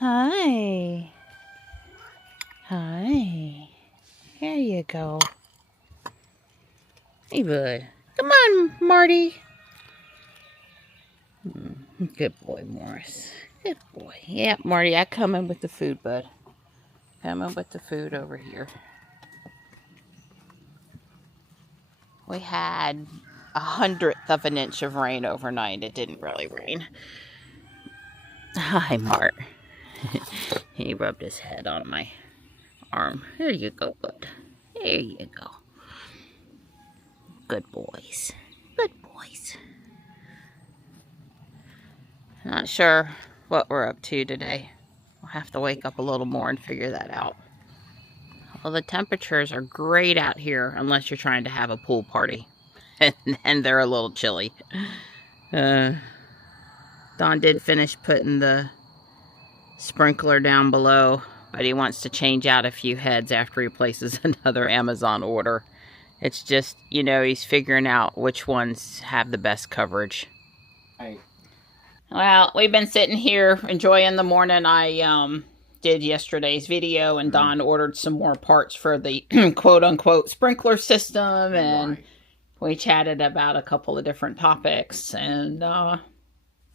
Hi. Hi. There you go. Hey, bud. Come on, Marty. Good boy, Morris. Good boy. Yeah, Marty, I come in with the food, bud. Come in with the food over here. We had 1/100th of an inch of rain overnight. It didn't really rain. Hi, Mart. He rubbed his head on my arm. There you go, bud. There you go. Good boys. Good boys. Not sure what we're up to today. We'll have to wake up a little more and figure that out. Well, the temperatures are great out here unless you're trying to have a pool party. And they're a little chilly. Don did finish putting the sprinkler down below, but he wants to change out a few heads after he places another Amazon order. It's just, you know, he's figuring out which ones have the best coverage. Right. Well, we've been sitting here enjoying the morning. I did yesterday's video, and Don ordered some more parts for the quote-unquote sprinkler system, and we chatted about a couple of different topics, and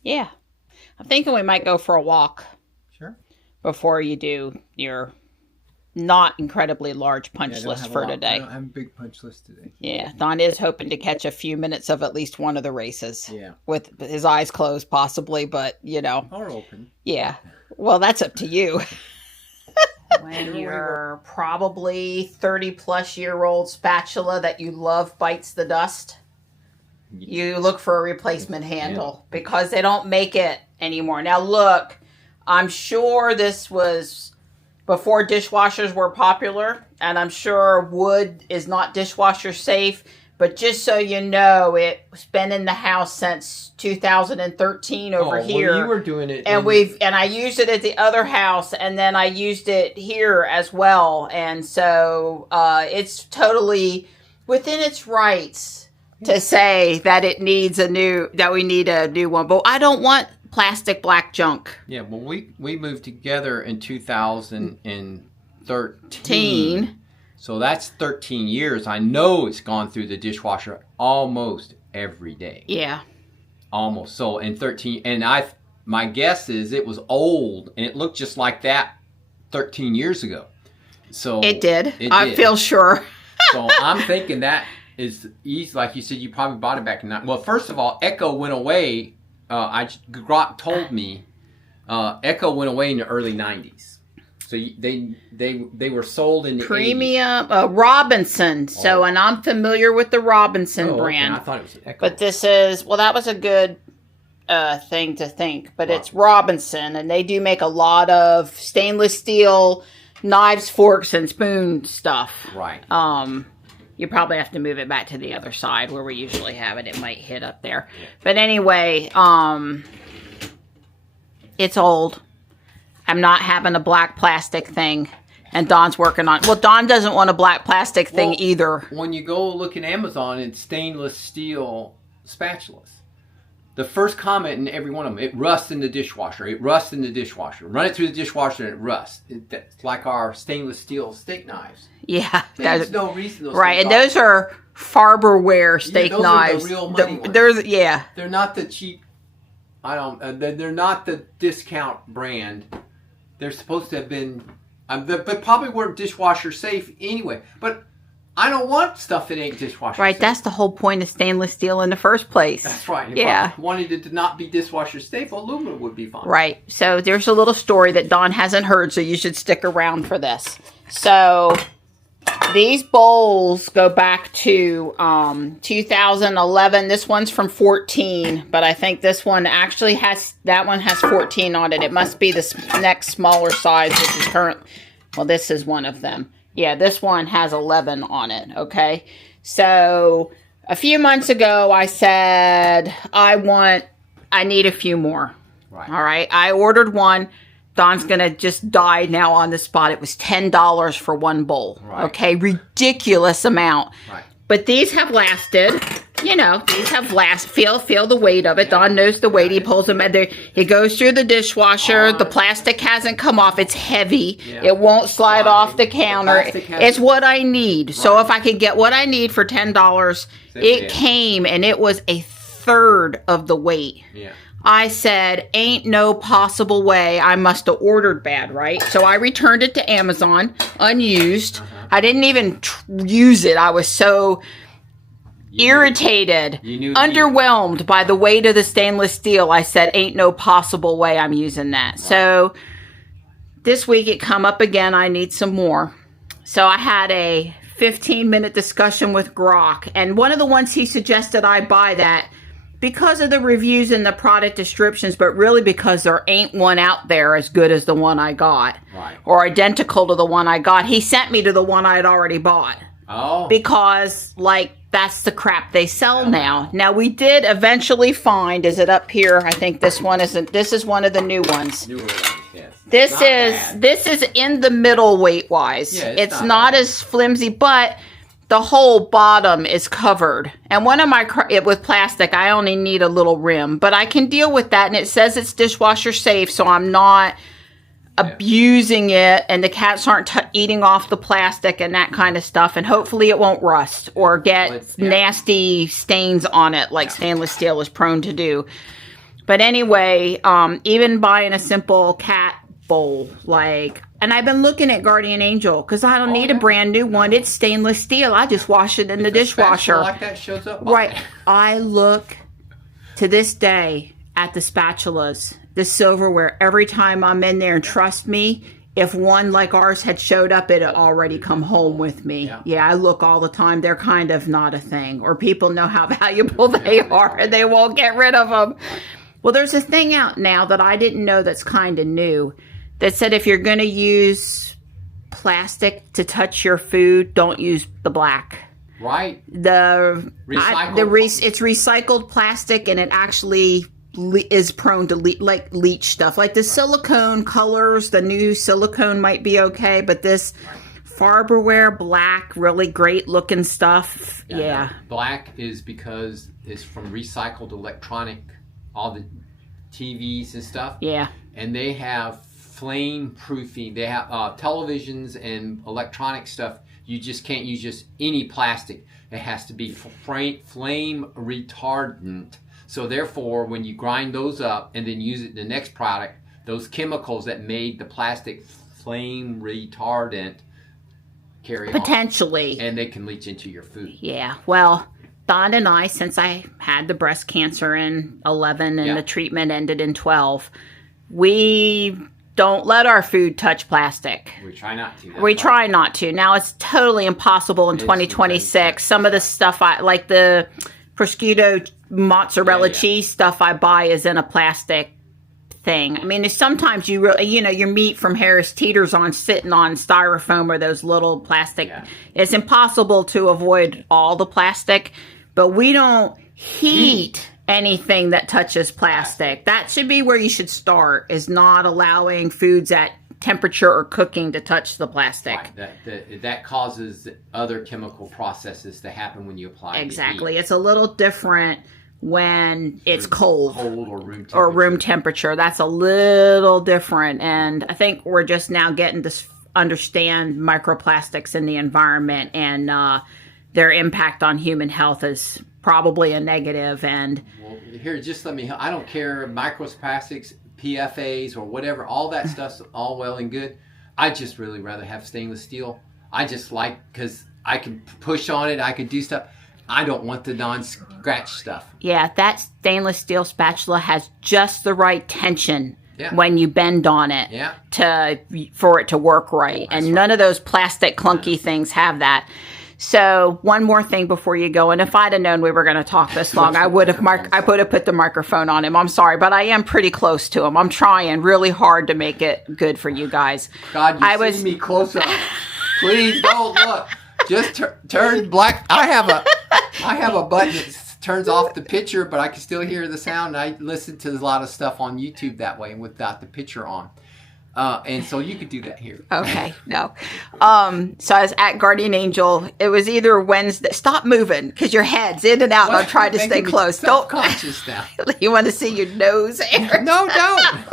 yeah, I'm thinking we might go for a walk. Sure. Before you do your not incredibly large punch list for today. I don't have a big punch list today. Yeah, Don is hoping to catch a few minutes of at least one of the races. Yeah. With his eyes closed, possibly, but, you know. Or open. Yeah. Well, that's up to you. When your probably 30-plus-year-old spatula that you love bites the dust, you look for a replacement handle because they don't make it anymore. Now, look, I'm sure this was before dishwashers were popular, and I'm sure wood is not dishwasher safe, but just so you know, it's been in the house since 2013 over here. Well, you were doing it. And I used it at the other house, and then I used it here as well. And so it's totally within its rights to say that we need a new one. But I don't want plastic black junk. Yeah, well, we moved together in 2013. So that's 13 years. I know it's gone through the dishwasher almost every day. Yeah. Almost. So in 13, and my guess is it was old, and it looked just like that 13 years ago. So it did. I feel sure. So I'm thinking that is easy. Like you said, you probably bought it back in. Well, first of all, Echo went away. Grok told me Echo went away in the early 90s. So they were sold in the premium 80s. Robinson. So, and I'm familiar with the Robinson brand. Okay. I thought it was Echo. But this is, well, that was a good thing to think. But It's Robinson, and they do make a lot of stainless steel knives, forks, and spoon stuff. Right. You probably have to move it back to the other side where we usually have it. It might hit up there. Yeah. But anyway, it's old. I'm not having a black plastic thing. And Don's working on it. Well, Don doesn't want a black plastic thing either. When you go look at Amazon, it's stainless steel spatulas. The first comment in every one of them, it rusts in the dishwasher. It rusts in the dishwasher. Run it through the dishwasher and it rusts. It's like our stainless steel steak knives. Yeah. There's no reason those right, and those are Farberware steak knives. Are the real money ones. They're not the cheap. They're not the discount brand. They're supposed to have been, but probably weren't dishwasher safe anyway. But I don't want stuff that ain't dishwasher safe. Right, that's the whole point of stainless steel in the first place. That's right. If I wanted it to not be dishwasher safe, aluminum would be fine. Right. So there's a little story that Don hasn't heard, so you should stick around for this. So these bowls go back to 2011. This one's from 14, but I think this one actually has 14 on it. It must be the next smaller size, which is current. Well, this is one of them. Yeah, this one has 11 on it, okay? So a few months ago, I said, I need a few more. Right. All right, I ordered one. Don's going to just die now on the spot. It was $10 for one bowl. Right. Okay, ridiculous amount. Right. But these have lasted. you know, these have last. Feel the weight of it. Don knows the weight. He pulls them. It goes through the dishwasher. The plastic hasn't come off. It's heavy. Yeah. It won't slide off the counter. It's what I need. Right. So if I can get what I need for $10, it came and it was a third of the weight. Yeah. I said, ain't no possible way. I must have ordered bad, right? So I returned it to Amazon, unused. I didn't even use it. I was so irritated, underwhelmed by the weight of the stainless steel. I said, ain't no possible way I'm using that. Right. So this week it come up again. I need some more. So I had a 15-minute discussion with Grok. And one of the ones he suggested I buy that because of the reviews and the product descriptions, but really because there ain't one out there as good as the one I got. Right. Or identical to the one I got. He sent me to the one I had already bought. Oh. Because, like, that's the crap they sell now. Now, we did eventually find, is it up here? I think this one isn't. This is one of the new ones. Newer ones, yes. This is in the middle weight-wise. Yeah, it's not as flimsy, but the whole bottom is covered. And one of my, with plastic, I only need a little rim. But I can deal with that. And it says it's dishwasher safe, so I'm not abusing it. And the cats aren't eating off the plastic and that kind of stuff. And hopefully it won't rust or get nasty stains on it like stainless steel is prone to do. But anyway, even buying a simple cat bowl, like... And I've been looking at Guardian Angel because I don't need a brand new one. It's stainless steel. I just wash it in the dishwasher. Like that shows up. Right. I look to this day at the spatulas, the silverware, every time I'm in there. And trust me, if one like ours had showed up, it had already come home with me. Yeah, I look all the time. They're kind of not a thing. Or people know how valuable they are and they won't get rid of them. Well, there's a thing out now that I didn't know that's kind of new. That said, if you're going to use plastic to touch your food, don't use the black. Right. It's recycled plastic, and it actually is prone to leach stuff. Like the silicone colors, the new silicone might be okay, but this Farberware black, really great looking stuff. Yeah. Black is because it's from recycled electronic, all the TVs and stuff. Yeah. And they have flame proofing. They have televisions and electronic stuff. You just can't use just any plastic. It has to be flame retardant. So therefore, when you grind those up and then use it in the next product, those chemicals that made the plastic flame retardant carry potentially on, and they can leach into your food. Yeah. Well, Don and I, since I had the breast cancer in 11 and the treatment ended in 12, we don't let our food touch plastic. We try not to. We try not to. Now, it's totally impossible in 2026. Some of the stuff, like the prosciutto mozzarella cheese stuff I buy is in a plastic thing. I mean, sometimes your meat from Harris Teeter's sitting on styrofoam or those little plastic. Yeah. It's impossible to avoid all the plastic, but we don't heat anything that touches plastic. That should be where you should start, is not allowing foods at temperature or cooking to touch the plastic. Right. That causes other chemical processes to happen when you apply Exactly. It's a little different when it's cold or room temperature. That's a little different. And I think we're just now getting to understand microplastics in the environment and their impact on human health is probably a negative. And here, just let me, I don't care, microplastics, PFAs or whatever, all that stuff's all well and good. I just really rather have stainless steel. I just like, because I can push on it, I can do stuff. I don't want the non-scratch stuff. Yeah, that stainless steel spatula has just the right tension when you bend on it for it to work right. And none of those plastic clunky things have that. So one more thing before you go, and if I'd have known we were going to talk this long, I would have put the microphone on him. I'm sorry, but I am pretty close to him. I'm trying really hard to make it good for you guys. God, see me close up. Please don't look. Just turn black. I have a button that turns off the picture, but I can still hear the sound. I listen to a lot of stuff on YouTube that way without the picture on. And so you could do that here. Okay, no. So I was at Guardian Angel. It was either Wednesday. Stop moving because your head's in and out. And I'm trying to stay close. Don't. Conscious now. You want to see your nose hair? No, don't.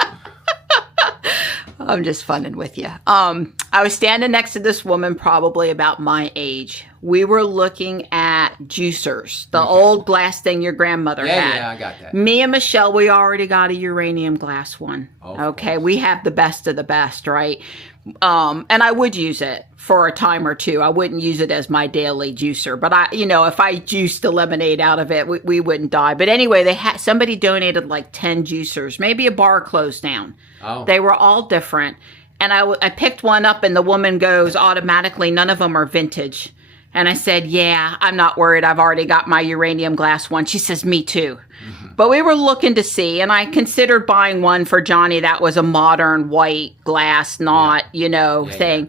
I'm just funning with you. I was standing next to this woman, probably about my age. We were looking at juicers, the old glass thing your grandmother had. Yeah, I got that. Me and Michelle, we already got a uranium glass one. Oh, okay, we have the best of the best, right? And I would use it for a time or two. I wouldn't use it as my daily juicer, but if I juiced the lemonade out of it, we wouldn't die. But anyway, somebody donated like 10 juicers. Maybe a bar closed down. Oh. They were all different. And I picked one up and the woman goes, automatically, none of them are vintage. And I said, yeah, I'm not worried. I've already got my uranium glass one. She says, me too. Mm-hmm. But we were looking to see, and I considered buying one for Johnny that was a modern white glass, not, thing. Yeah.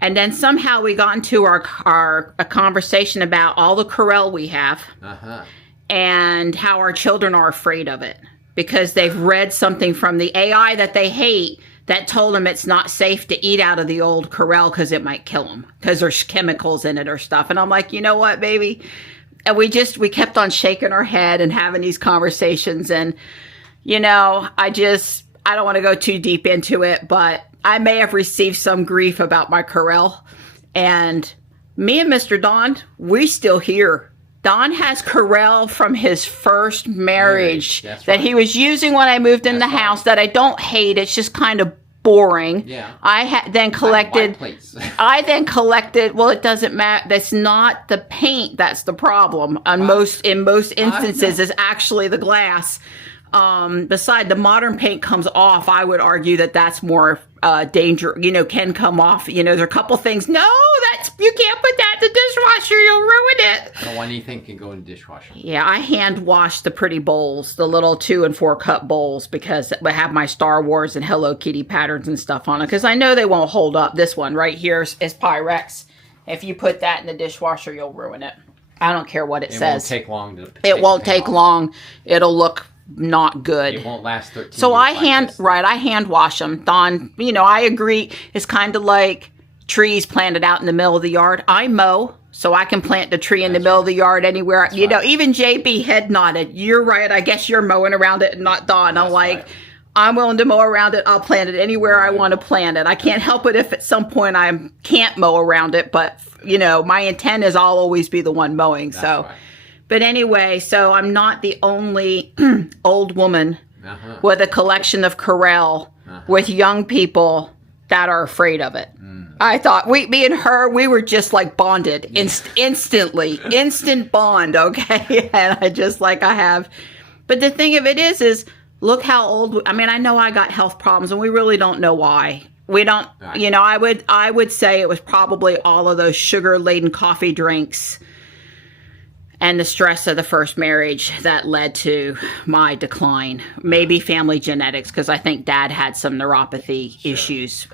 And then somehow we got into a conversation about all the Corel we have and how our children are afraid of it because they've read something from the AI that they hate that told them it's not safe to eat out of the old Corel because it might kill them because there's chemicals in it or stuff. And I'm like, you know what, baby? And we kept on shaking our head and having these conversations. And, I don't want to go too deep into it, but I may have received some grief about my Corel. And me and Mr. Don, we still here. Don has Corel from his first marriage that he was using when I moved in the house that I don't hate. It's just kind of boring. Yeah. I then collected. Well, it doesn't matter. That's not the paint. That's the problem. In most instances, is actually the glass. Beside the modern paint comes off, I would argue that that's more danger, can come off. There's a couple things. No, you can't put that in the dishwasher. You'll ruin it. So anything can go in the dishwasher. Yeah, I hand wash the pretty bowls, the little 2 and 4 cup bowls, because I have my Star Wars and Hello Kitty patterns and stuff on it, because I know they won't hold up. This one right here is Pyrex. If you put that in the dishwasher, you'll ruin it. I don't care what it says. It won't take long. It won't take long. It'll look not good. It won't last 13 So years I hand wash them. Don, I agree. It's kind of like trees planted out in the middle of the yard. I mow, so I can plant the tree in the middle of the yard anywhere. Even JB head nodded. You're right. I guess you're mowing around it and not Don. I'm like, I'm willing to mow around it. I'll plant it anywhere I want to plant it. I can't help it if at some point I can't mow around it, but my intent is I'll always be the one mowing. But anyway, so I'm not the only old woman with a collection of Corel with young people that are afraid of it. I thought me and her, we were just like bonded instantly, instant bond. Okay. And I have, but the thing of it is look how old, I know I got health problems and we really don't know why. We don't, I would say it was probably all of those sugar laden coffee drinks and the stress of the first marriage that led to my decline. Maybe family genetics, because I think Dad had some neuropathy issues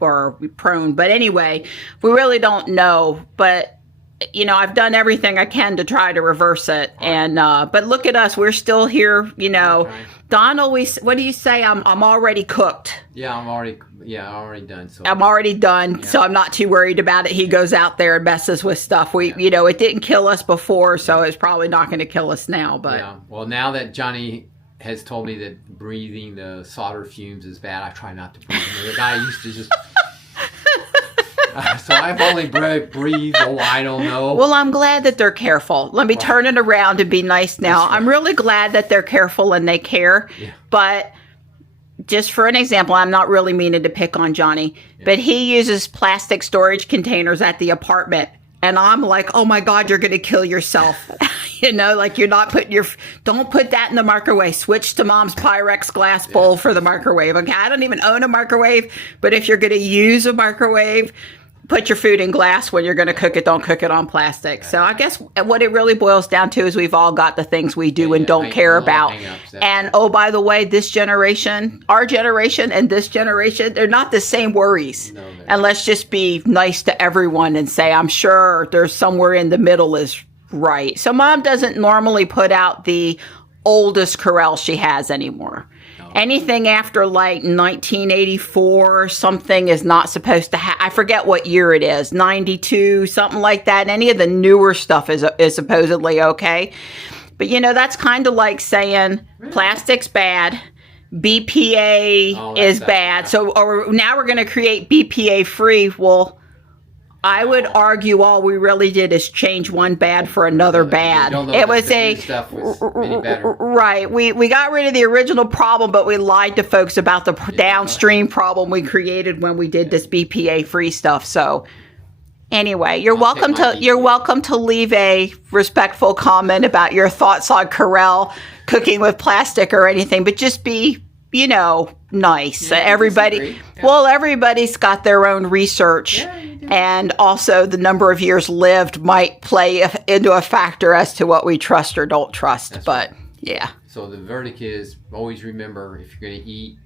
or prone. But anyway, we really don't know. But, I've done everything I can to try to reverse it. And but look at us. We're still here, Don always, what do you say? I'm already cooked. Yeah, I'm already done. So I'm already done, so I'm not too worried about it. He goes out there and messes with stuff. It didn't kill us before, so it's probably not going to kill us now. But well, now that Johnny has told me that breathing the solder fumes is bad, I try not to breathe. The guy used to just. So I've only breathed. I don't know. Well, I'm glad that they're careful. Let me turn it around and be nice now. I'm really glad that they're careful and they care. Yeah. But just for an example, I'm not really meaning to pick on Johnny, but he uses plastic storage containers at the apartment. And I'm like, oh my God, you're going to kill yourself. You're not don't put that in the microwave. Switch to Mom's Pyrex glass bowl for the microwave. Okay, I don't even own a microwave, but if you're going to use a microwave, put your food in glass. When you're going to cook it, don't cook it on plastic. So I guess what it really boils down to is we've all got the things we do and don't care about. And oh, by the way, this generation, our generation and this generation, they're not the same worries. No, and let's just be nice to everyone and say, I'm sure there's somewhere in the middle is right. So Mom doesn't normally put out the oldest Corel she has anymore. Anything after like 1984 something is not supposed to I forget what year it is, 92, something like that. And any of the newer stuff is supposedly okay. But you know, that's kind of like saying plastic's bad, BPA is bad. So now we're going to create BPA free. Well, I would argue all we really did is change one bad for another bad. It was right. We got rid of the original problem, but we lied to folks about the downstream problem we created when we did this BPA free stuff. So anyway, you're welcome to leave a respectful comment about your thoughts on Corel cooking with plastic or anything, but just be, you know, nice. Everybody's got their own research. And also the number of years lived might play into a factor as to what we trust or don't trust. That's but, right. Yeah. So the verdict is, always remember, if you're going to eat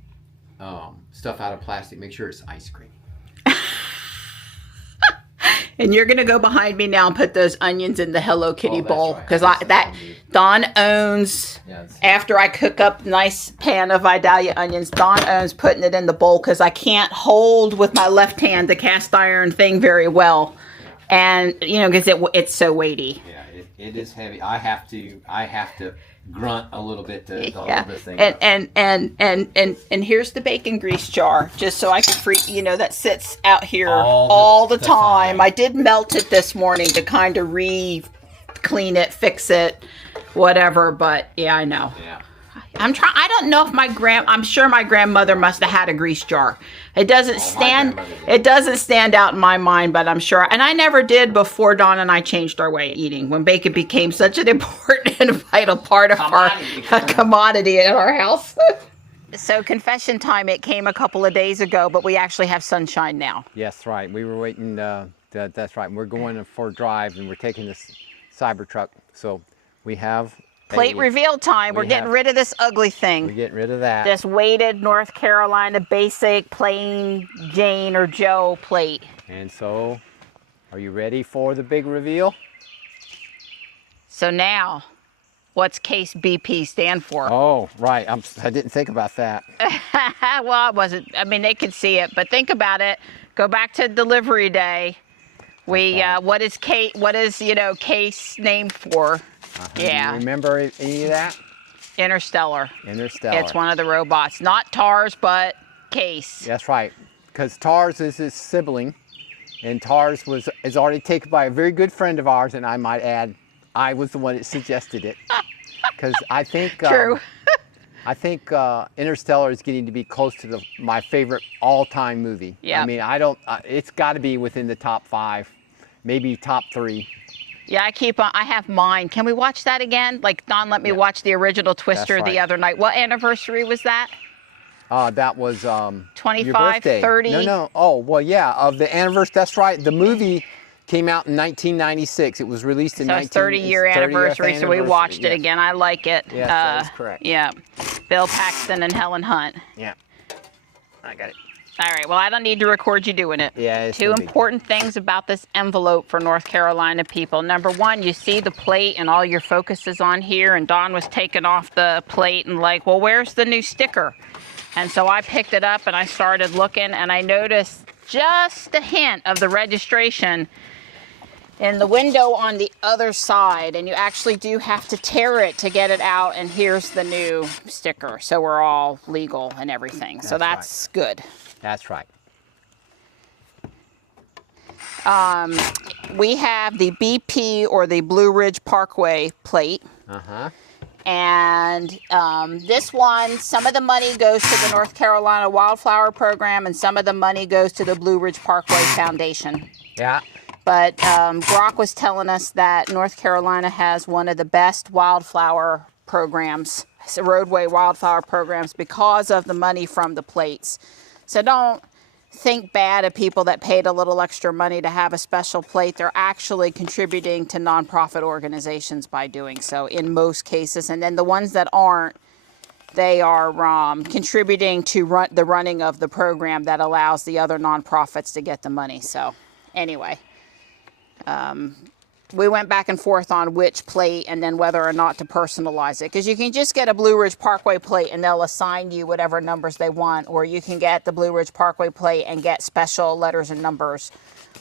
stuff out of plastic, make sure it's ice cream. And you're going to go behind me now and put those onions in the Hello Kitty bowl. Because Don owns, after I cook up a nice pan of Vidalia onions, Don owns putting it in the bowl because I can't hold with my left hand the cast iron thing very well. And, you know, because it's so weighty. Yeah, it is heavy. I have to grunt a little bit to hold this thing up. And here's the bacon grease jar, just so I can that sits out here all the time. I did melt it this morning to kind of clean it, fix it, whatever, but yeah, I know. Yeah. I don't know if I'm sure my grandmother must have had a grease jar. It doesn't stand out in my mind, but I'm sure. And I never did before Dawn and I changed our way of eating, when bacon became such an important and vital part of our commodity in our house. So confession time, it came a couple of days ago, but we actually have sunshine now. Yes, right. We were waiting, that's right. We're going for a drive and we're taking this Cybertruck. So we have plate reveal time. We're getting rid of this ugly thing. We're getting rid of that. This weighted North Carolina basic plain Jane or Joe plate. And so, are you ready for the big reveal? So now, what's case BP stand for? Oh, right. I didn't think about that. Well, I wasn't. I mean, they could see it, but think about it. Go back to delivery day. What is case named for? Yeah. Do you remember any of that? Interstellar. Interstellar. It's one of the robots. Not TARS, but Case. That's right. Because TARS is his sibling. And TARS is already taken by a very good friend of ours. And I might add, I was the one that suggested it. Because I think... True. I think Interstellar is getting to be close to my favorite all-time movie. Yeah. I mean, it's got to be within the top 5, maybe top 3. Yeah, I have mine. Can we watch that again? Like, Don let me watch the original Twister the other night. What anniversary was that? That was 25, your birthday. 30? No. Oh, well, yeah, of the anniversary. That's right. The movie came out in 1996. It was released in 30-year anniversary, so we watched it again. I like it. Yes, that is correct. Yeah. Bill Paxton and Helen Hunt. Yeah. I got it. All right, well, I don't need to record you doing it. Yeah, it's Two important things about this envelope for North Carolina people. Number one, you see the plate and all your focus is on here, and Dawn was taking off the plate and like, well, where's the new sticker? And so I picked it up and I started looking, and I noticed just a hint of the registration in the window on the other side, and you actually do have to tear it to get it out, and here's the new sticker. So we're all legal and everything. So that's good. That's right. We have the BP or the Blue Ridge Parkway plate. Uh-huh. And this one, some of the money goes to the North Carolina Wildflower Program, and some of the money goes to the Blue Ridge Parkway Foundation. Yeah. But Brock was telling us that North Carolina has one of the best wildflower programs, roadway wildflower programs, because of the money from the plates. So don't think bad of people that paid a little extra money to have a special plate. They're actually contributing to nonprofit organizations by doing so in most cases. And then the ones that aren't, they are contributing to the running of the program that allows the other nonprofits to get the money. So anyway, we went back and forth on which plate and then whether or not to personalize it. Because you can just get a Blue Ridge Parkway plate and they'll assign you whatever numbers they want. Or you can get the Blue Ridge Parkway plate and get special letters and numbers.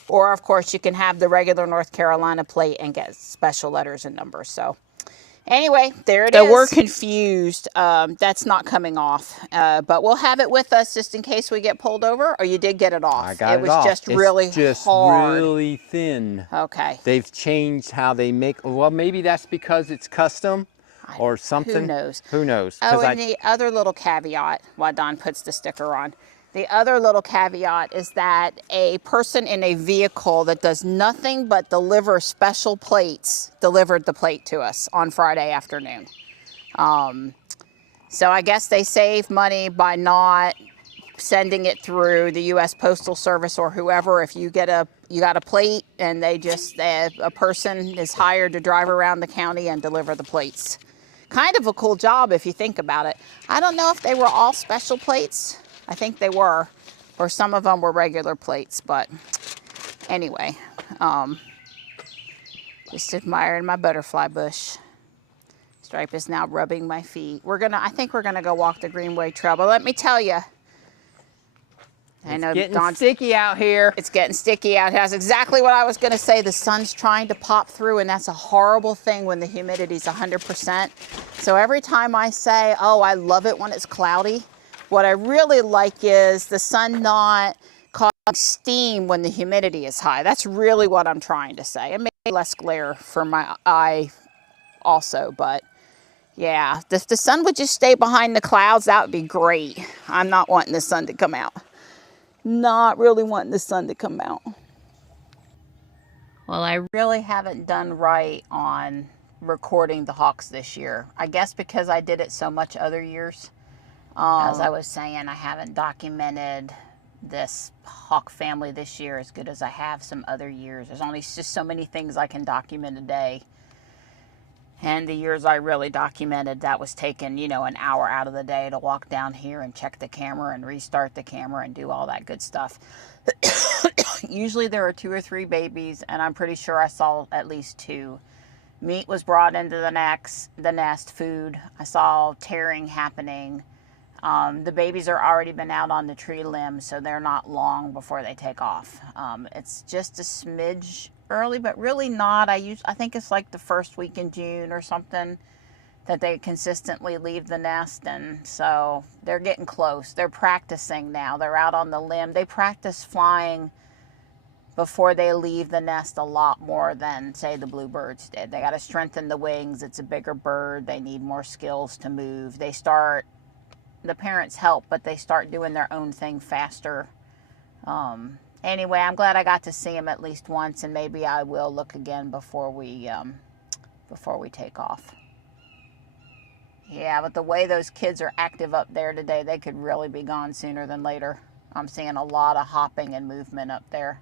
Or, of course, you can have the regular North Carolina plate and get special letters and numbers. So, anyway, there it is. So we're confused. That's not coming off. But we'll have it with us just in case we get pulled over. Or you did get it off? I got it off. It was just really hard. It's just really thin. Okay. They've changed how they make. Well, maybe that's because it's custom or something. Who knows? Who knows? Oh, and the other little caveat, while Don puts the sticker on, the other little caveat is that a person in a vehicle that does nothing but deliver special plates delivered the plate to us on Friday afternoon. So I guess they save money by not sending it through the U.S. Postal Service or whoever. If you got a plate and a person is hired to drive around the county and deliver the plates. Kind of a cool job if you think about it. I don't know if they were all special plates. I think they were, or some of them were regular plates, but anyway, just admiring my butterfly bush. Stripe is now rubbing my feet. I think we're gonna go walk the Greenway Trail, but let me tell you, I know it's getting sticky out here. It's getting sticky out here. That's exactly what I was gonna say. The sun's trying to pop through, and that's a horrible thing when the humidity's 100%. So every time I say, oh, I love it when it's cloudy, what I really like is the sun not causing steam when the humidity is high. That's really what I'm trying to say. It may be less glare for my eye also, but yeah, if the sun would just stay behind the clouds, that would be great. I'm not wanting the sun to come out. Not really wanting the sun to come out. Well, I really haven't done right on recording the hawks this year. I guess because I did it so much other years. As I was saying, I haven't documented this hawk family this year as good as I have some other years. There's only just so many things I can document a day. And the years I really documented, that was taking, an hour out of the day to walk down here and check the camera and restart the camera and do all that good stuff. Usually there are 2 or 3 babies, and I'm pretty sure I saw at least 2. Meat was brought into the nest, food. I saw tearing happening. The babies are already been out on the tree limb, so they're not long before they take off. It's just a smidge early, but really not. I think it's like the first week in June or something that they consistently leave the nest, and so they're getting close. They're practicing now. They're out on the limb. They practice flying before they leave the nest a lot more than, say, the bluebirds did. They got to strengthen the wings. It's a bigger bird. They need more skills to move. The parents help, but they start doing their own thing faster. Anyway, I'm glad I got to see them at least once, and maybe I will look again before we take off. Yeah, but the way those kids are active up there today, they could really be gone sooner than later. I'm seeing a lot of hopping and movement up there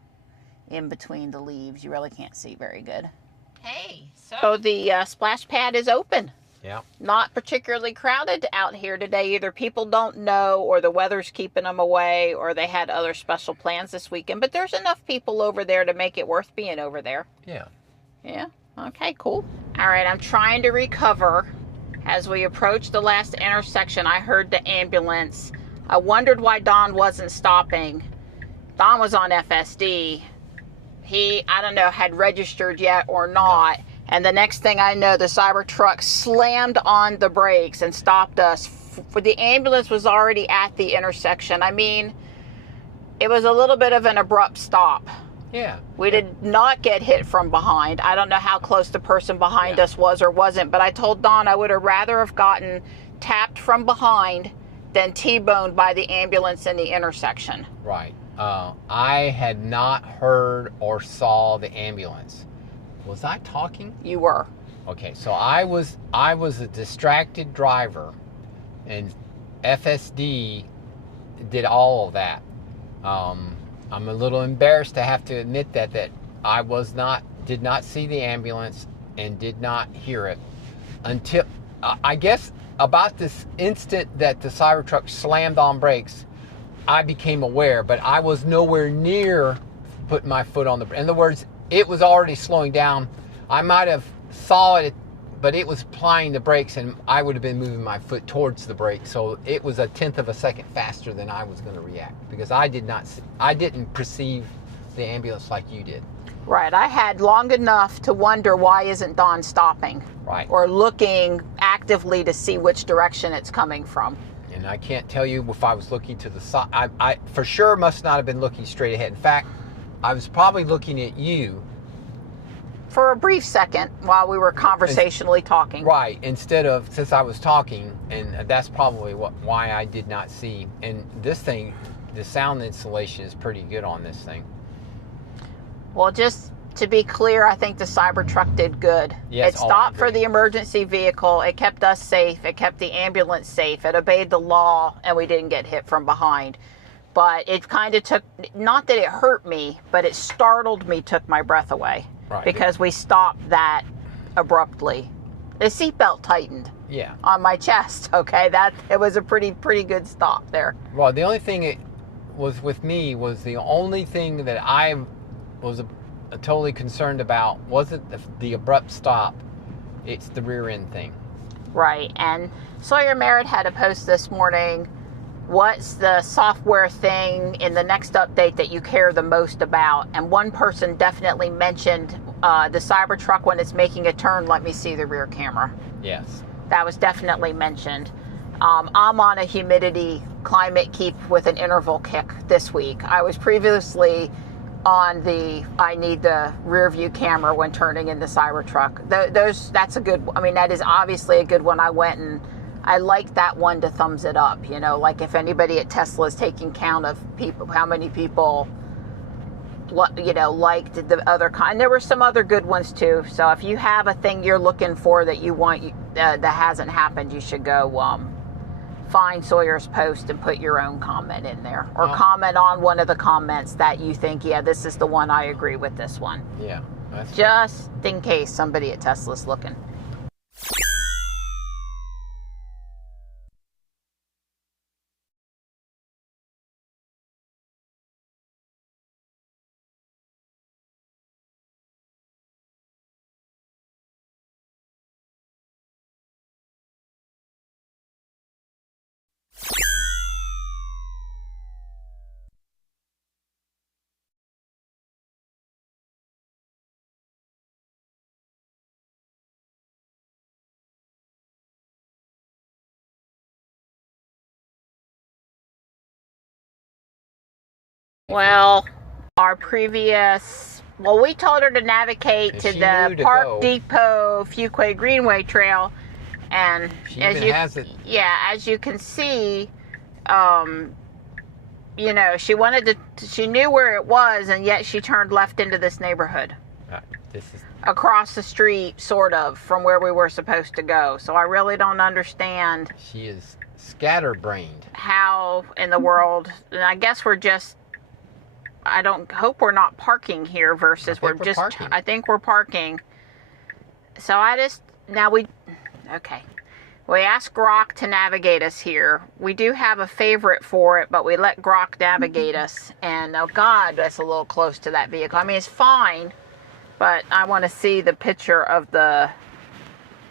in between the leaves. You really can't see very good. Hey, so the splash pad is open. Yeah. Not particularly crowded out here today either. People don't know, or the weather's keeping them away, or they had other special plans this weekend. But there's enough people over there to make it worth being over there. Yeah. Yeah. Okay, cool. All right, I'm trying to recover. As we approach the last intersection, I heard the ambulance. I wondered why Don wasn't stopping. Don was on FSD. He, I don't know, had registered yet or not. No. And the next thing I know, the Cybertruck slammed on the brakes and stopped us. The ambulance was already at the intersection. I mean, it was a little bit of an abrupt stop. Yeah. We did not get hit from behind. I don't know how close the person behind us was or wasn't, but I told Don I would have rather have gotten tapped from behind than T-boned by the ambulance in the intersection. Right. I had not heard or saw the ambulance. Was I talking? You were. Okay, so I was a distracted driver, and FSD did all of that. I'm a little embarrassed to have to admit that I did not see the ambulance and did not hear it until I guess about this instant that the Cybertruck slammed on brakes. I became aware, but I was nowhere near putting my foot on the brake. In other words, it was already slowing down. I might have saw it, but it was applying the brakes, and I would have been moving my foot towards the brake, so it was 1/10 of a second faster than I was going to react, because I didn't perceive the ambulance like you did. Right. I had long enough to wonder, why isn't Dawn stopping? Right. Or looking actively to see which direction it's coming from. And I can't tell you if I was looking to the side. I for sure must not have been looking straight ahead. In fact, I was probably looking at you. For a brief second while we were conversationally talking. Right, instead of, since I was talking, and that's probably why I did not see. And this thing, the sound insulation is pretty good on this thing. Well, just to be clear, I think the Cybertruck did good. Yes, it stopped for the emergency vehicle. It kept us safe. It kept the ambulance safe. It obeyed the law, and we didn't get hit from behind. But it kind of took, not that it hurt me, but it startled me, took my breath away. Right. Because we stopped that abruptly. The seatbelt tightened. Yeah. On my chest. Okay, it was a pretty good stop there. Well, the only thing it was with me was the only thing that I was totally concerned about wasn't the abrupt stop. It's the rear end thing. Right. And Sawyer Merritt had a post this morning. What's the software thing in the next update that you care the most about? And one person definitely mentioned the Cybertruck, when it's making a turn, let me see the rear camera. Yes. That was definitely mentioned. I'm on a humidity climate keep with an interval kick this week. I was previously on I need the rear view camera when turning in the Cybertruck. That's a good, I mean, that is obviously a good one. I went and I like that one to thumbs it up, you know, like if anybody at Tesla is taking count of people, how many people, you know, liked the other kind. There were some other good ones too. So if you have a thing you're looking for that you want, that hasn't happened, you should go find Sawyer's post and put your own comment in there, or comment on one of the comments that you think, yeah, this is the one, I agree with this one. Yeah. That's just in case somebody at Tesla's looking. Well, we told her to navigate to the Park Depot Fuquay Greenway Trail, and as you can see, you know, she knew where it was, and yet she turned left into this neighborhood. This is across the street, sort of, from where we were supposed to go. So I really don't understand. She is scatterbrained. How in the world, and I guess we're just, I don't hope we're not parking here versus I think we're parking. So we asked Grok to navigate us here. We do have a favorite for it, but we let Grok navigate us. And oh God, that's a little close to that vehicle. I mean, it's fine, but I want to see the picture of the,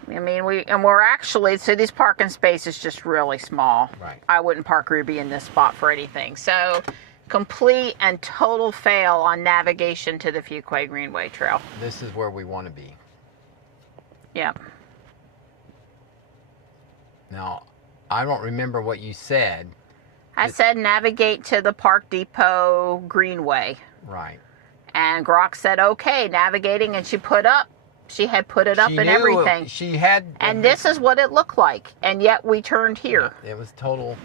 we're actually, so this parking space is just really small. Right. I wouldn't park Ruby in this spot for anything. So complete and total fail on navigation to the Fuquay Greenway Trail. This is where we want to be. Yep. Now, I don't remember what you said. I said navigate to the Park Depot Greenway. Right. And Grok said, okay, navigating, and she had put it up and everything. And this is what it looked like. And yet we turned here. It was total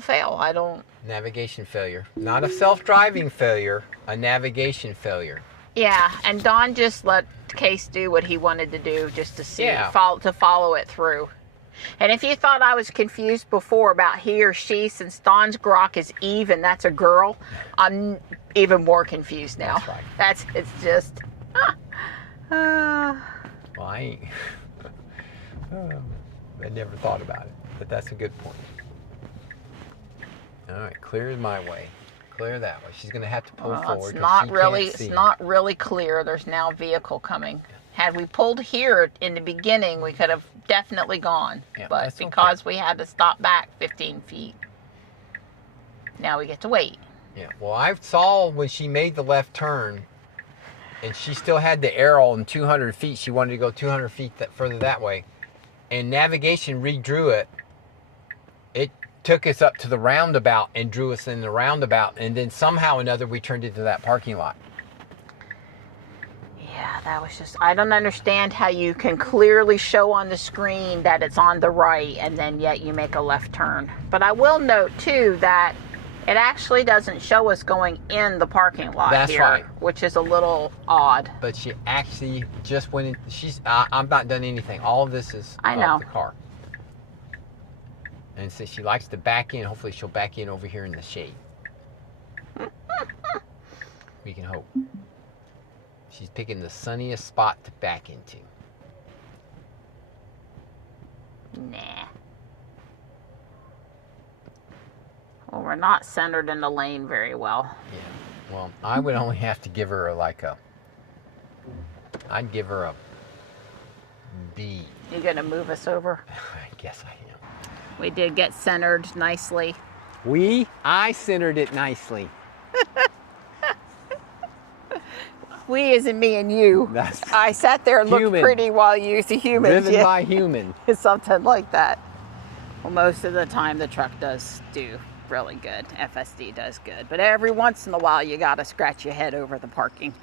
fail. Navigation failure. Not a self-driving failure, a navigation failure. Yeah, and Don just let Case do what he wanted to do just to see, to follow it through. And if you thought I was confused before about he or she, since Don's Grok is Eve and that's a girl, I'm even more confused now. That's right. It's just... Well, I never thought about it, but that's a good point. All right, clear my way. clear that way. She's going to have to pull Well, forward. it's not 'cause she really. can't see. It's not really clear. There's now a vehicle coming. Had we pulled here in the beginning, we could have definitely gone. Yeah, but that's because we had to stop back 15 feet, now we get to wait. Yeah. Well, I saw when she made the left turn, and she still had the arrow in 200 feet. She wanted to go 200 feet further that way, and navigation redrew it. It took us up to the roundabout and drew us in the roundabout, and then somehow or another we turned into that parking lot. Yeah, that was just, I don't understand how you can clearly show on the screen that it's on the right and then yet you make a left turn. But I will note too that it actually doesn't show us going in the parking lot. That's here, right. which is a little odd. But she actually just went in. I'm not done anything. All of this is I know. the car. And so she likes to back in. Hopefully she'll back in over here in the shade. We can hope. She's picking the sunniest spot to back into. Nah. Well, we're not centered in the lane very well. Yeah. Well, I would only have to give her I'd give her a B. You gonna move us over? I guess I am. We did get centered nicely. I centered it nicely. We as in me and you. That's I sat there and looked human. pretty while you used the humans. driven by human. Something like that. Well, most of the time the truck does do really good. FSD does good. But every once in a while you gotta scratch your head over the parking.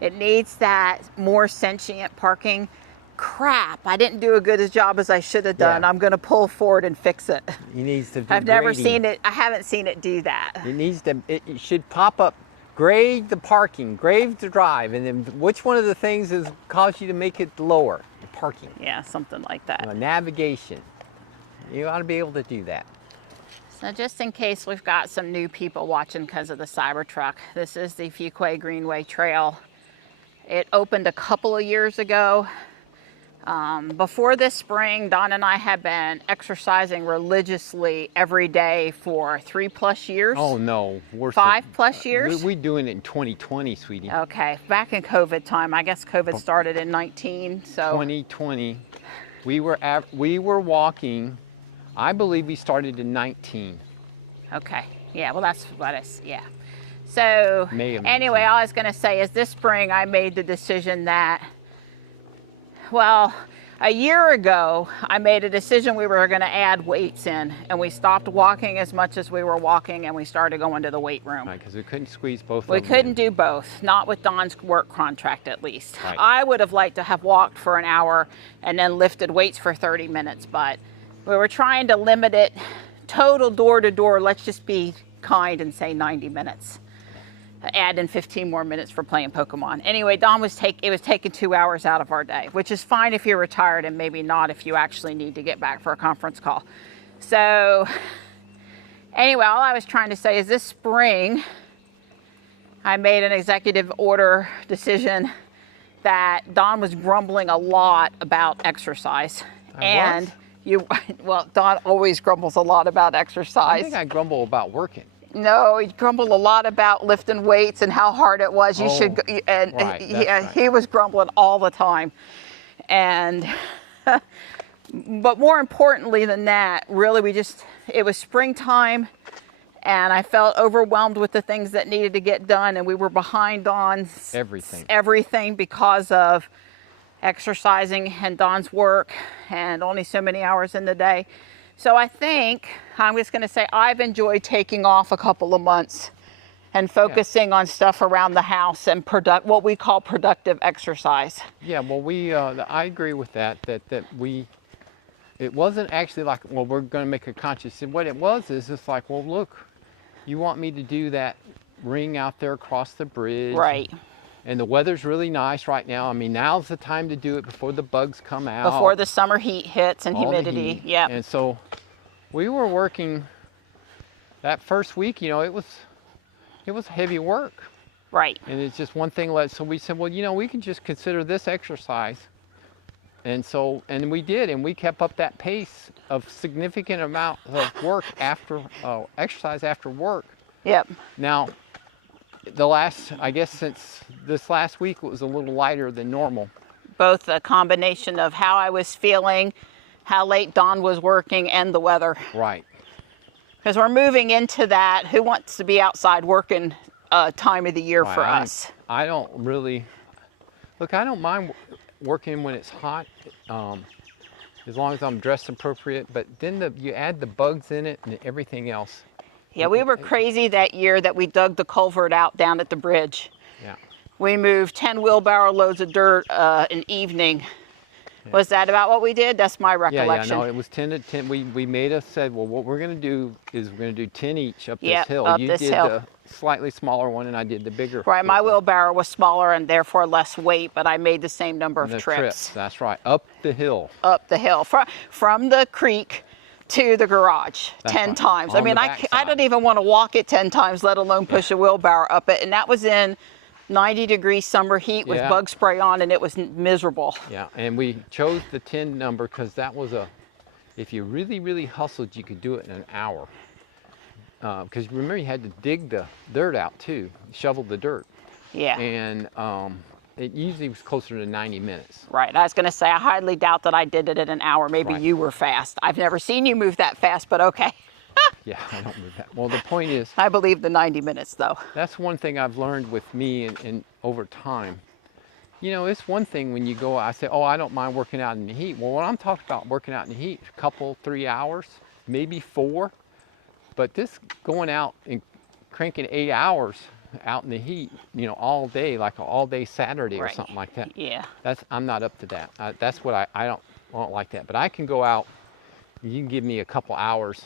It needs that more sentient parking. Crap, I didn't do a good a job as I should have done. Yeah. I'm gonna pull forward and fix it. It needs to be I've never grading. seen it. I haven't seen it do that. It needs to. It should pop up. Grade the parking. Grade the drive, and then which one of the things is cause you to make it lower? The parking. Yeah, something like that. Navigation. You ought to be able to do that. So just in case we've got some new people watching because of the Cybertruck, this is the Fuquay Greenway Trail. It opened a couple of years ago. Before this spring, Don and I have been exercising religiously every day for 3+ years. Oh no, we're 5+ years. We're doing it in 2020, sweetie. Okay, back in COVID time. I guess COVID started in 19. So 2020, we were walking. I believe we started in 19. okay, yeah. Well, that's what it's yeah. So May of anyway, 19. all I was going to say is this spring I made the decision that. Well, a year ago, I made a decision we were going to add weights in, and we stopped walking as much as we were walking, and we started going to the weight room. Right, because we couldn't squeeze both We of them couldn't in. do both, not with Don's work contract at least. Right. I would have liked to have walked for an hour and then lifted weights for 30 minutes, but we were trying to limit it total door to door. Let's just be kind and say 90 minutes. Add in 15 more minutes for playing Pokemon. Anyway, Don was taking 2 hours out of our day, which is fine if you're retired and maybe not if you actually need to get back for a conference call. So anyway, all I was trying to say is this spring, I made an executive order decision that Don was grumbling a lot about exercise. Well, Don always grumbles a lot about exercise. I think I grumble about working. No, he grumbled a lot about lifting weights and how hard it was. Right, He was grumbling all the time. And, but more importantly than that, really it was springtime and I felt overwhelmed with the things that needed to get done and we were behind on everything because of exercising and Don's work and only so many hours in the day. So I think, I'm just going to say, I've enjoyed taking off a couple of months and focusing on stuff around the house and what we call productive exercise. Yeah, well, I agree with that it wasn't actually like, well, we're going to make a conscious, what it was is it's like, well, look, you want me to do that ring out there across the bridge. Right. And the weather's really nice right now. I mean, now's the time to do it before the bugs come out. Before the summer heat hits and humidity. Yeah. And so we were working that first week, it was heavy work. Right. And it's just one thing led. So we said, well, we can just consider this exercise. And we did, and we kept up that pace of significant amount of work after exercise after work. Yep. Now, the last, I guess since this last week, it was a little lighter than normal. Both a combination of how I was feeling, how late Dawn was working, and the weather. Right. Because we're moving into that, who wants to be outside working time of the year for us? I don't really, look, I don't mind working when it's hot, as long as I'm dressed appropriate, but then you add the bugs in it and everything else. Yeah, we were crazy that year that we dug the culvert out down at the bridge. Yeah. We moved 10 wheelbarrow loads of dirt an evening. Yeah. Was that about what we did? That's my recollection. Yeah, no, it was 10 to 10. We said, well, what we're going to do is we're going to do 10 each up Yep, this hill. up You this did hill. the slightly smaller one, and I did the bigger. Right, my wheelbarrow was smaller and therefore less weight, but I made the same number of trips. That's right, up the hill. Up the hill, from the creek to the garage. That's 10 times. I mean, I don't even want to walk it 10 times, let alone push a wheelbarrow up it. And that was in 90-degree summer heat with bug spray on, and it was miserable. Yeah, and we chose the 10 number because that was if you really, really hustled, you could do it in an hour. Because remember, you had to dig the dirt out too, shovel the dirt. Yeah. And it usually was closer to 90 minutes. Right. I was going to say, I highly doubt that I did it in an hour. Maybe you were fast. I've never seen you move that fast, but okay. Yeah, I don't move that. Well, the point is, I believe the 90 minutes, though. That's one thing I've learned with me and over time. You know, it's one thing when you go, I say, oh, I don't mind working out in the heat. Well, when I'm talking about working out in the heat, a couple, 3 hours, maybe 4. But this going out and cranking 8 hours out in the heat, you know, all day, like an all-day Saturday or something like that. Yeah. I'm not up to that. That's what I don't like that. But I can go out. You can give me a couple hours,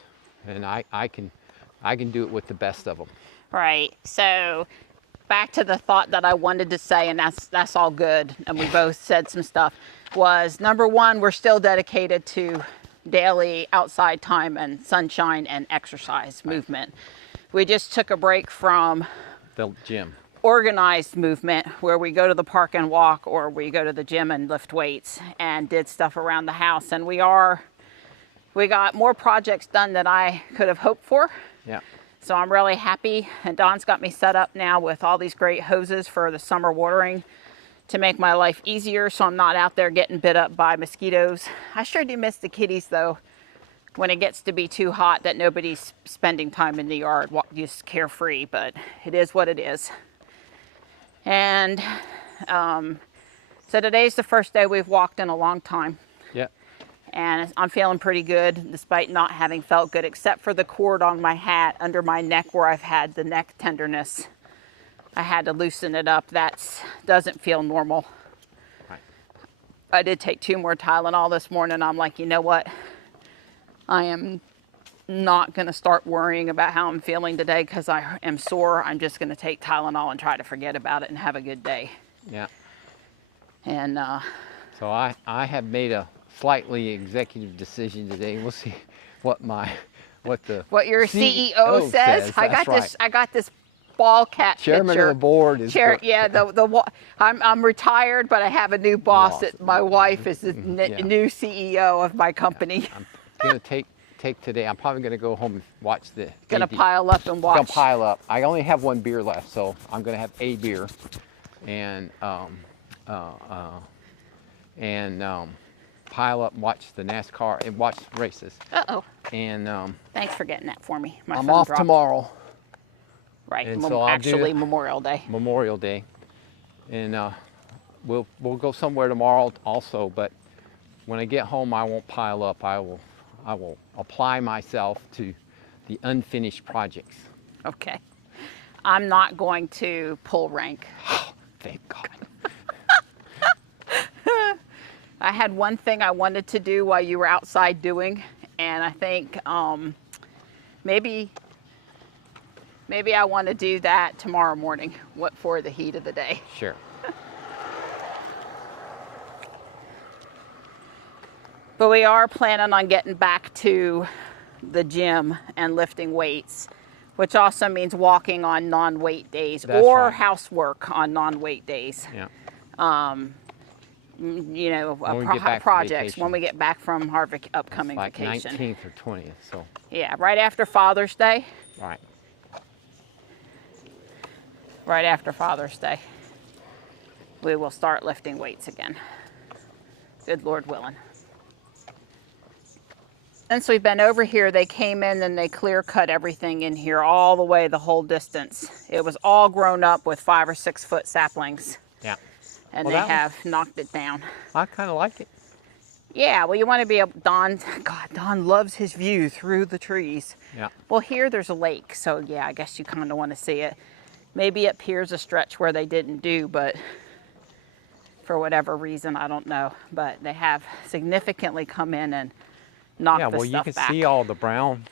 and I can do it with the best of them. Right. So back to the thought that I wanted to say, and that's all good, and we both said some stuff, was number one, we're still dedicated to daily outside time and sunshine and exercise movement. We just took a break from the gym. Organized movement where we go to the park and walk, or we go to the gym and lift weights and did stuff around the house. And we got more projects done than I could have hoped for. Yeah. So I'm really happy. And Dawn's got me set up now with all these great hoses for the summer watering to make my life easier, so I'm not out there getting bit up by mosquitoes. I sure do miss the kitties, though, when it gets to be too hot that nobody's spending time in the yard, just carefree, but it is what it is. And so today's the first day we've walked in a long time. Yeah. And I'm feeling pretty good, despite not having felt good, except for the cord on my hat under my neck where I've had the neck tenderness. I had to loosen it up. That doesn't feel normal. Right. I did take 2 more Tylenol this morning. I'm like, you know what? I am not going to start worrying about how I'm feeling today because I am sore. I'm just going to take Tylenol and try to forget about it and have a good day. Yeah. And so I have made a slightly executive decision today. We'll see what your CEO says. I got this ball cat chairman picture. Of the board is I'm retired, but I have a new boss. My wife is the new CEO of my company. I'm gonna take today. I'm probably gonna go home and watch the. Gonna pile up and watch. Gonna pile up. I only have 1 beer left, so I'm gonna have a beer, and pile up, and watch the NASCAR and watch races. And thanks for getting that for me. I'm off tomorrow. Right, and so actually Memorial Day. Memorial Day, and we'll go somewhere tomorrow also. But when I get home, I won't pile up. I will apply myself to the unfinished projects. Okay, I'm not going to pull rank. Thank God. I had one thing I wanted to do while you were outside doing, and I think maybe I want to do that tomorrow morning, for the heat of the day. Sure. But we are planning on getting back to the gym and lifting weights, which also means walking on non-weight days. That's or right. Housework on non-weight days. Yeah. You know, projects when we get back from our upcoming vacation. 19th or 20th. So. Yeah, right after Father's Day. Right. right after Father's Day, we will start lifting weights again. Good Lord willing. Since we've been over here, they came in and they clear cut everything in here all the way the whole distance. It was all grown up with 5 or 6 foot saplings. Yeah. And they have knocked it down. I kind of like it. Yeah, well, you want to be able, Don loves his view through the trees. Yeah. Well, here there's a lake, so yeah, I guess you kind of want to see it. Maybe up here's a stretch where they didn't do, but for whatever reason, I don't know. But they have significantly come in and knocked the stuff back. Yeah, well, you can see all the brown.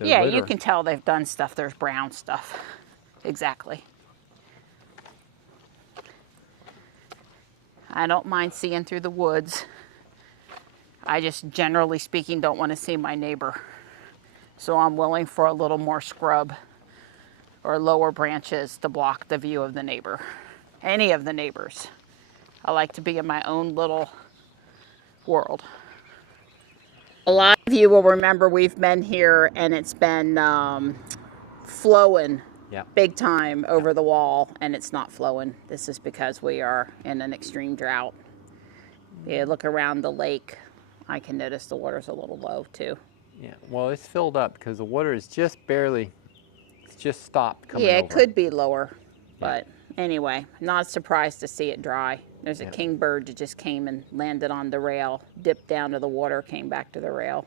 Yeah, litter. You can tell they've done stuff. There's brown stuff. Exactly. I don't mind seeing through the woods. I just, generally speaking, don't want to see my neighbor. So I'm willing for a little more scrub or lower branches to block the view of the neighbor. Any of the neighbors. I like to be in my own little world. A lot of you will remember we've been here and it's been flowing big time over the wall, and it's not flowing. This is because we are in an extreme drought. You look around the lake, I can notice the water's a little low too. Yeah, well, it's filled up because the water is just barely, it's just stopped coming over. It could be lower, but anyway, not surprised to see it dry. There's a kingbird that just came and landed on the rail, dipped down to the water, came back to the rail.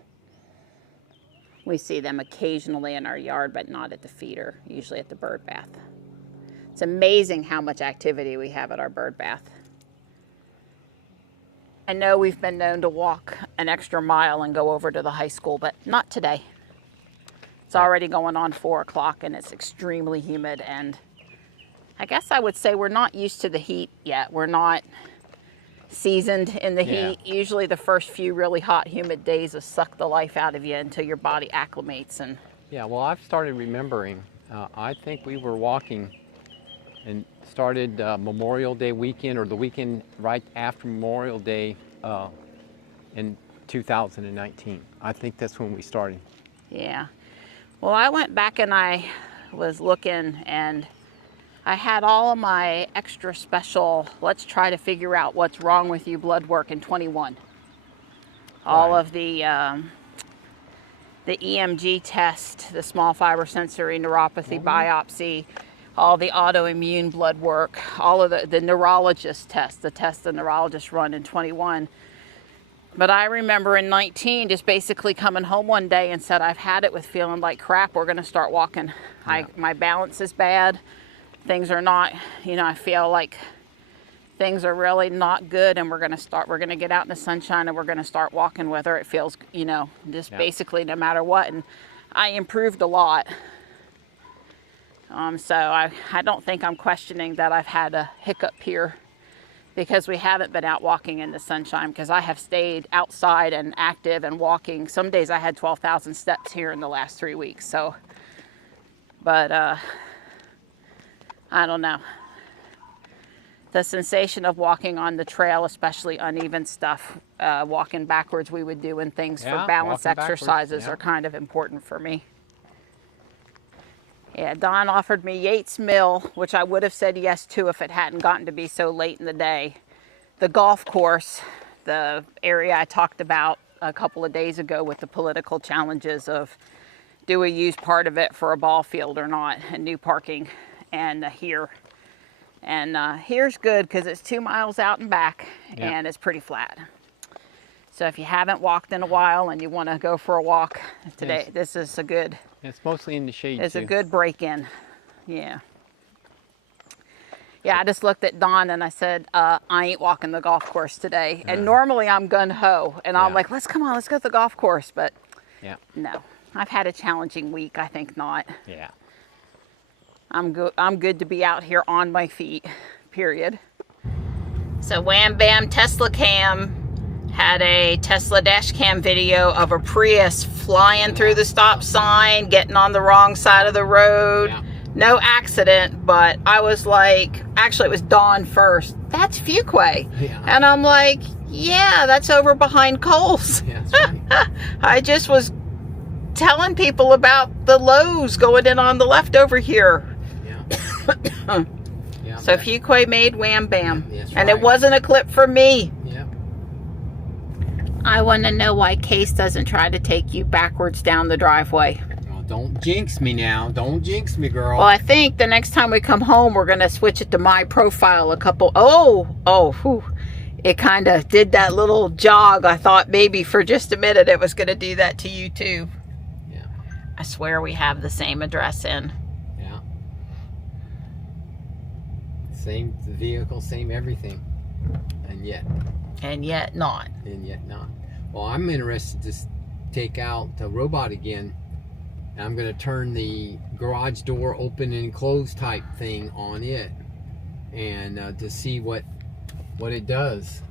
We see them occasionally in our yard, but not at the feeder, usually at the bird bath. It's amazing how much activity we have at our bird bath. I know we've been known to walk an extra mile and go over to the high school, but not today. It's already going on 4 o'clock and it's extremely humid, and I guess I would say we're not used to the heat yet. We're not seasoned in the heat. Usually the first few really hot, humid days will suck the life out of you until your body acclimates. And yeah, well, I've started remembering, I think we were walking and started Memorial Day weekend, or the weekend right after Memorial Day in 2019. I think that's when we started. Yeah. Well, I went back and I was looking, and I had all of my extra special, let's try to figure out what's wrong with you blood work in 21. All of the EMG test, the small fiber sensory neuropathy biopsy, all the autoimmune blood work, all of the neurologist tests, the tests the neurologists run in 21. But I remember in 19 just basically coming home one day and said, I've had it with feeling like crap. We're going to start walking. My balance is bad. Things are not, I feel like things are really not good, and we're going to get out in the sunshine and we're going to start walking whether it feels, just basically no matter what. And I improved a lot. So I don't think I'm questioning that I've had a hiccup here, because we haven't been out walking in the sunshine, because I have stayed outside and active and walking. Some days I had 12,000 steps here in the last 3 weeks. So, but I don't know. The sensation of walking on the trail, especially uneven stuff, walking backwards we would do, and things for balance exercises are kind of important for me. Yeah, Don offered me Yates Mill, which I would have said yes to if it hadn't gotten to be so late in the day. The golf course, the area I talked about a couple of days ago with the political challenges of, do we use part of it for a ball field or not, and new parking. And here's good because it's 2 miles out and back, and it's pretty flat. So if you haven't walked in a while and you want to go for a walk today, this is a good. It's mostly in the shade. It's a good break-in. Yeah. Yeah, I just looked at Don and I said, I ain't walking the golf course today. And normally I'm gun-ho, and I'm like, let's go to the golf course. But no, I've had a challenging week. I think not. Yeah. I'm good to be out here on my feet, period. So Wham Bam Tesla Cam had a Tesla dash cam video of a Prius flying through the stop sign, getting on the wrong side of the road. No accident, but I was like, actually it was Dawn first, that's Fuquay. And I'm like, yeah, that's over behind Kohl's. That's right. I just was telling people about the Lowe's going in on the left over here. Yeah, So Fuquay made Wham Bam. That's And right. it wasn't a clip for me. Yep. I want to know why Case doesn't try to take you backwards down the driveway. Well, don't jinx me now. Don't jinx me, girl. Well, I think the next time we come home, we're going to switch it to my profile a couple. Whew. It kind of did that little jog. I thought maybe for just a minute it was going to do that to you too. Yeah. I swear we have the same address in. Yeah. Same vehicle, same everything. And yet not. And yet not. Well, I'm interested to take out the robot again. And I'm going to turn the garage door open and close type thing on it. And to see what it does.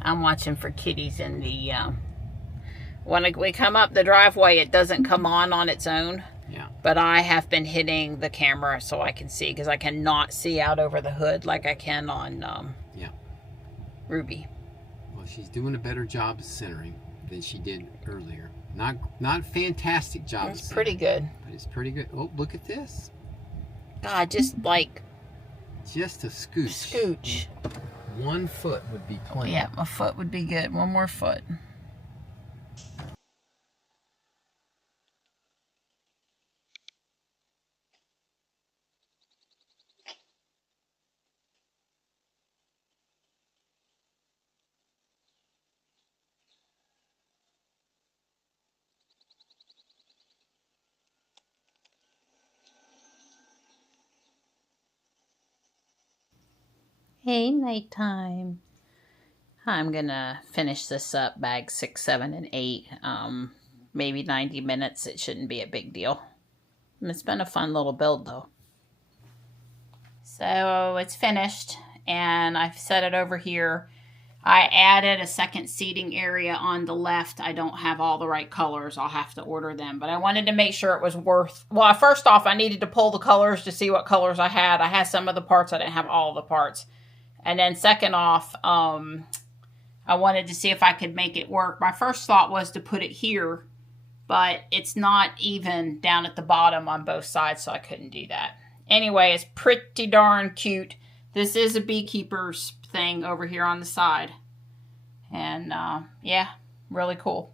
I'm watching for kitties in the when we come up the driveway, it doesn't come on its own. Yeah. But I have been hitting the camera so I can see, because I cannot see out over the hood like I can on Ruby. Well, she's doing a better job of centering than she did earlier. Not fantastic job. It's pretty good. But it's pretty good. Oh, look at this. God, just like Just a scooch. scooch. 1 foot would be plenty. Yeah, a foot would be good. One more foot. Hey, nighttime. I'm gonna finish this up, bag 6, 7, and 8. Maybe 90 minutes. It shouldn't be a big deal. It's been a fun little build, though. So it's finished, and I've set it over here. I added a second seating area on the left. I don't have all the right colors. I'll have to order them, but I wanted to make sure it was worth... Well, first off, I needed to pull the colors to see what colors I had. I had some of the parts. I didn't have all the parts. And then second off, I wanted to see if I could make it work. My first thought was to put it here, but it's not even down at the bottom on both sides, so I couldn't do that. Anyway, it's pretty darn cute. This is a beekeeper's thing over here on the side. And yeah, really cool.